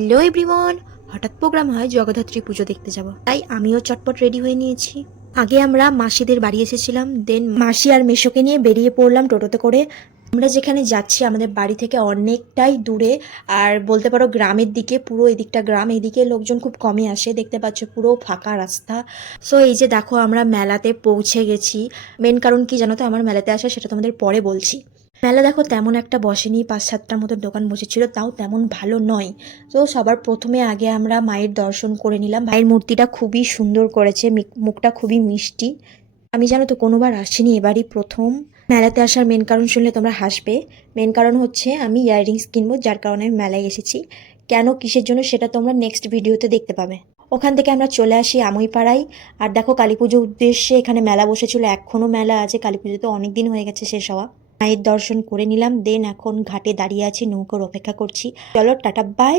Hello everyone, হঠাৎ programme হয় জগদ্ধাত্রী পুজো দেখতে যাব, তাই আমিও চটপট রেডি হয়ে নিয়েছি। আগে আমরা মাসিদের বাড়ি এসেছিলাম, দেন মাসি আর মেশোকে নিয়ে বেরিয়ে পড়লাম টোটোতে করে। আমরা যেখানে যাচ্ছি আমাদের বাড়ি থেকে অনেকটাই দূরে, আর বলতে পারো গ্রামের দিকে, পুরো এদিকটা গ্রাম, এদিকে লোকজন খুব কমই আসে, দেখতে পাচ্ছ পুরো ফাঁকা রাস্তা। সো এই যে দেখো আমরা মেলাতে পৌঁছে গেছি। মেন কারণ কি জানো তো আমার মেলাতে আসা, সেটা তোমাদের পরে বলছি। মেলা দেখো তেমন একটা বসেনি, 5-7টার মতো দোকান বসেছিল, তাও তেমন ভালো নয়। তো সবার প্রথমে আগে আমরা মায়ের দর্শন করে নিলাম। মায়ের মূর্তিটা খুবই সুন্দর করেছে, মুখটা খুবই মিষ্টি। আমি জানো তো কোনোবার আসিনি, এবারই প্রথম। মেলাতে আসার মেন কারণ শুনলে তোমরা হাসবে। মেন কারণ হচ্ছে আমি ইয়াররিংস কিনবো, যার কারণে আমি মেলায় এসেছি। কেন কিসের জন্য সেটা তোমরা নেক্সট ভিডিওতে দেখতে পাবে। ওখান থেকে আমরা চলে আসি আমইপাড়ায়। আর দেখো কালী পুজোর উদ্দেশ্যে এখানে মেলা বসেছিল, এখনও মেলা আছে। কালী পুজো তো অনেক দিন হয়ে গেছে শেষ হওয়া। মায়ের দর্শন করে নিলাম, দেন এখন ঘাটে দাঁড়িয়ে আছি, নৌকোর অপেক্ষা করছি। চলো টাটা বাই।